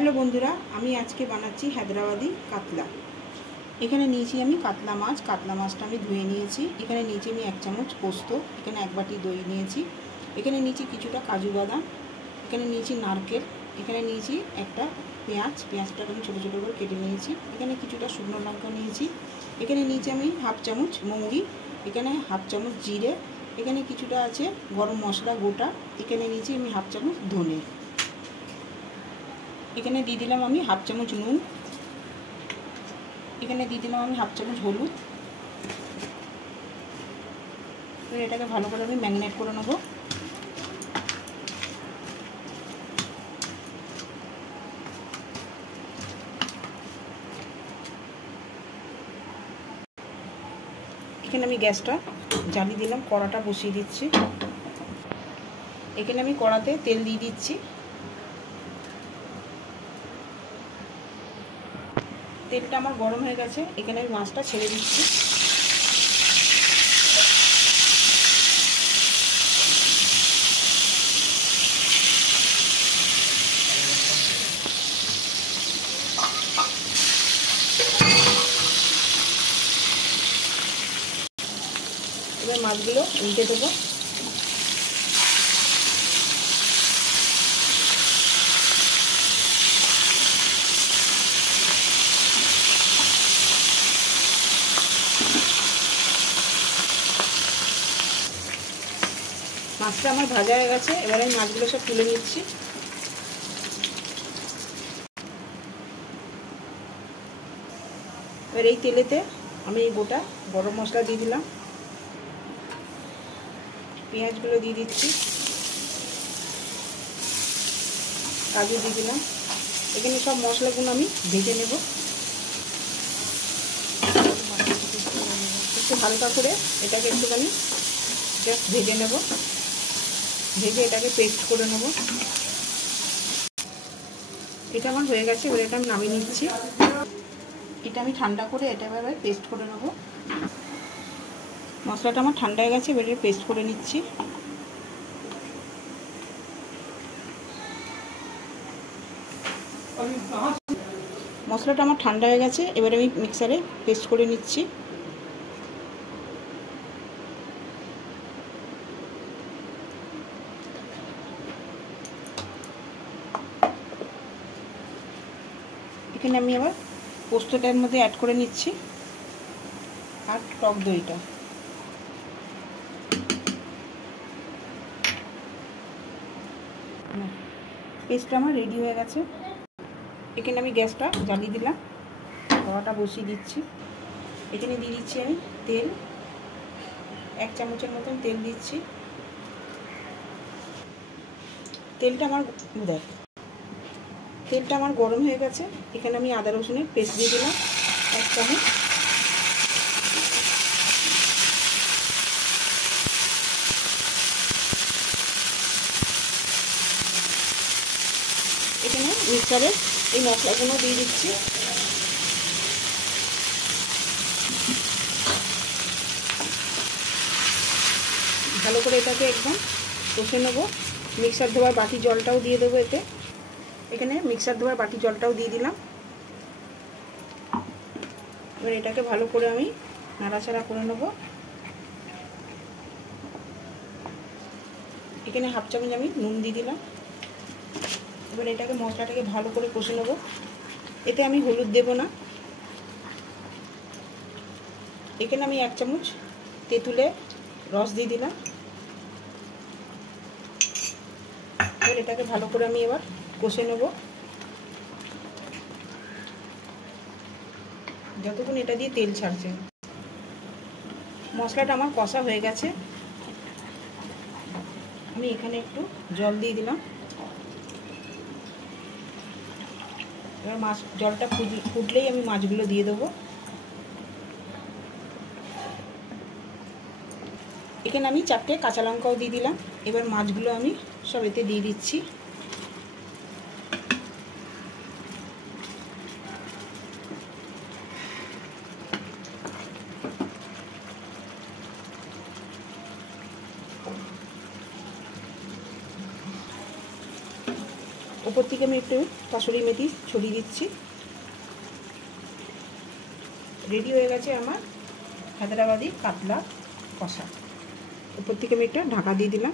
Hello বন্ধুরা, আমি আজকে বানাচ্ছি হায়দ্রাবাদি কাতলা। এখানে নিয়েছি আমি কাতলা মাছটা আমি ধুয়ে নিয়েছি। এখানে নিয়েছি আমি 1 চামচ পোস্ত, এখানে 1 বাটি দই নিয়েছি, এখানে নিয়েছি কিছুটা কাজু বাদাম, এখানে নিয়েছি নারকেল, এখানে নিয়েছি একটা পেঁয়াজটাকে আমি ছোটো ছোটো করে কেটে নিয়েছি, এখানে কিছুটা শুকনো লঙ্কা নিয়েছি, এখানে নিয়েছি আমি 1/2 চামচ মৌরি, এখানে 1/2 চামচ জিরে, এখানে কিছুটা আছে গরম মশলা গোটা, এখানে নিয়েছি আমি 1/2 চামচ ধনে, এখানে দিয়ে দিলাম আমি 1/2 চামচ নুন, এখানে দিয়ে দিলাম আমি 1/2 চামচ হলুদ। এটাকে ভালো করে আমি ম্যারিনেট করে নেব। এখানে আমি গ্যাসটা জ্বালিয়ে দিলাম, কড়াটা বসিয়ে দিচ্ছি। এখানে আমি কড়াতে তেল দিয়ে দিচ্ছি। তেলটা আমার গরম হয়ে গেছে, এখানে আমি মাছটা ছেড়ে দিচ্ছি। এবার মাছগুলো উল্টে দেবো। মাছটা আমার ভাজা হয়ে গেছে, এবার আমি মাছগুলো সব তুলে নিচ্ছি। এবার এই তেলেতে আমি এই গোটা গরম মশলা দিয়ে দিলাম, পেঁয়াজগুলো দিয়ে দিচ্ছি, কাজু দিয়ে দিলাম, এখানে সব মশলাগুলো আমি ভেজে নেব। একটু হালকা করে এটাকে একটুখানি জাস্ট ভেজে নেব, ভেজে এটাকে পেস্ট করে নেব। এটা আমার হয়ে গেছে, এবার এটা আমি নামিয়ে নিচ্ছি। এটা আমি ঠান্ডা করে এটা এবার পেস্ট করে নেব। মশলাটা আমার ঠান্ডা হয়ে গেছে, এবার পেস্ট করে নিচ্ছি। মশলাটা আমার ঠান্ডা হয়ে গেছে, এবার আমি মিক্সারে পেস্ট করে নিচ্ছি। এখানে আমি আবার পোস্তটার মধ্যে অ্যাড করে নিচ্ছি আর টক দইটা। পেস্টটা আমার রেডি হয়ে গেছে। এখানে আমি গ্যাসটা জ্বালিয়ে দিলাম, কড়াটা বসিয়ে দিচ্ছি। এখানে দিয়ে দিচ্ছি আমি তেল, 1 চামচের মতন তেল দিচ্ছি। তেলটা আমার গরম হয়ে গেছে, এখানে আমি আদা রসুনের পেস্ট দিয়ে দিলাম 1 চামচ। এখানে মিক্সারে এই মশলাগুলো দিয়ে দিচ্ছি। ভালো করে এটাকে একদম কষে নেবো। মিক্সার ধোয়ার বাটি জলটাও দিয়ে দেবো এতে। এখানে মিক্সার ধোয়ার বাটি জলটাও দিয়ে দিলাম। এবার এটাকে ভালো করে আমি নাড়াচাড়া করে নেব। এখানে 1/2 চামচ আমি নুন দিয়ে দিলাম। এবার এটাকে মশলাটাকে ভালো করে কষে নেব। এতে আমি হলুদ দেব না। এখানে আমি 1 চামচ তেঁতুলের রস দিয়ে দিলাম। এবার এটাকে ভালো করে আমি এবার কষে নেব যতক্ষণ এটা দিয়ে তেল ছাড়ছে। মশলাটা আমার কষা হয়ে গেছে, আমি এখানে একটু জল দিয়ে দিলাম। এবার জলটা ফুটলেই আমি মাছগুলো দিয়ে দেবো। এখানে আমি 4টে কাঁচা লঙ্কাও দিয়ে দিলাম। এবার মাছগুলো আমি সব এতে দিয়ে দিচ্ছি। ওপর থেকে আমি একটু কাসুরি মেথি ছড়িয়ে দিচ্ছি। রেডি হয়ে গেছে আমার হায়দ্রাবাদি কাতলা কষা। উপর থেকে আমি একটা ঢাকা দিয়ে দিলাম।